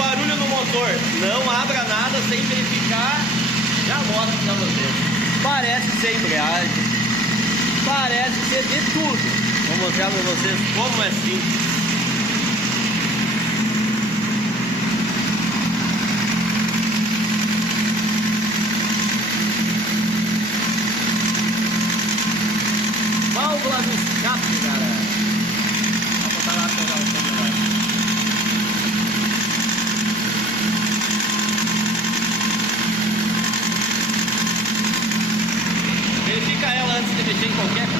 barulho no motor. Não abra nada sem verificar. Já mostro pra vocês. Parece ser embreagem. Parece ser de tudo. Vou mostrar pra vocês como é simples. Válvula do escape, galera. Vou botar lá pra pegar o som melhor. Verifica ela antes de mexer em qualquer coisa.